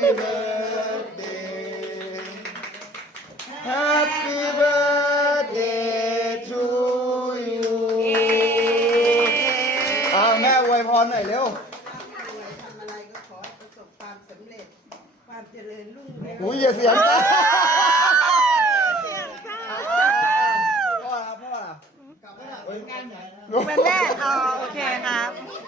แม่ไวพรหน่อยเร็วทำอะไรก็ขอประสบความสำเร็จ ความเจริญรุ่งเรืองโอ้ยอย่าเสียงจ้าพ่อหรอพ่อหรอกลับไปละกลับไปแล้วโอเคครับ